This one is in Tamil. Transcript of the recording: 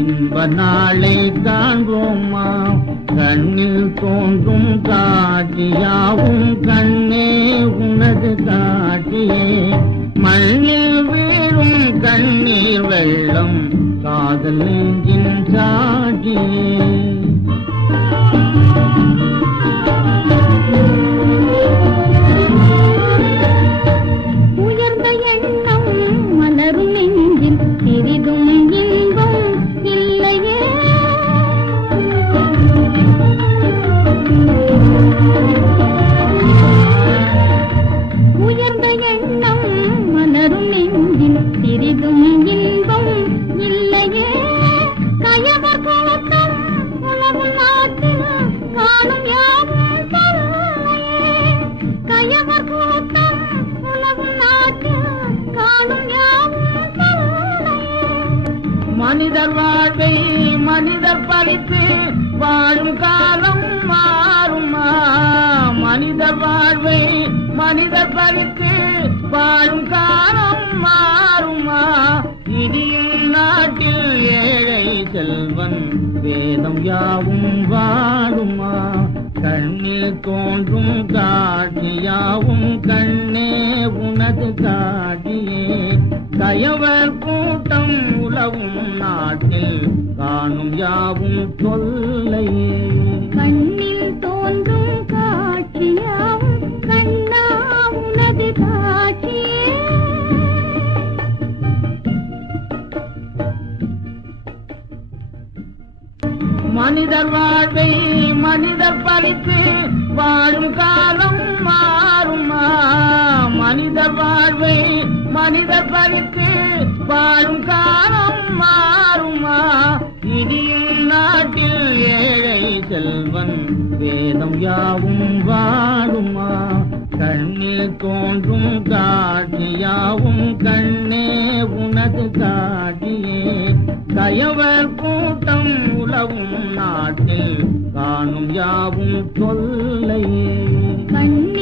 இன்ப நாளை காண்போமா. கண்ணில் தோன்றும் காட்சியாவும் கண்ணே உனது காட்சியே. மண்ணில் வீழும் கண்ணீர் வெள்ளம் காதல் நெஞ்சின் சாட்சியே. உயர்ந்த எண்ணம் மலரும் நெஞ்சில் சிறிதும் இன்பம் இல்லையே. உயர்ந்த எண்ணம் மலரும் நெஞ்சில் சிறிதும் இன்பம் இல்லையே. கயவர் கூட்டம் உலகு நாட்டில் காணும் யாவும் தன்னையே. கயவர் கூட்டம் உலகு நாட்டில் காணும் யாவும் தன்னையே. மனிதர் வாழ்வை மனிதர் பறித்து வாழும் காலம் மாறுமா. மனிதர் வாழ்வை மனிதர் பறித்து வாழும் காலம் மாறுமா. இடியும் நாட்டில் ஏழை செல்வன் வேதம் யாவும் வாழுமா. கண்ணில் தோன்றும் காட்சியாவும் கண்ணே உனது காட்சியே. கயவர் கூட்டம் உலவும் நாட்டில் காணும் யாவும் தொல்லையே. கண்ணில் தோன்றும் காட்சியாவும் கண்ணா உனது காட்சியே. மனிதர் வாழ்வை மனிதர் பறித்து வாழும் காலம் மாறுமா. மனிதர் வாழ்வை மனிதர் பறித்து வாழும் காலம் மாறுமா. இடியும் நாட்டில் ஏழை செல்வன் வேதம் யாவும் வாழுமா. கண்ணில் தோன்றும் காட்சியாவும் கண்ணே உனது காட்சியே. கயவர் கூட்டம் உலவும் நாட்டில் காணும் யாவும் தொல்லையே. கண்ணி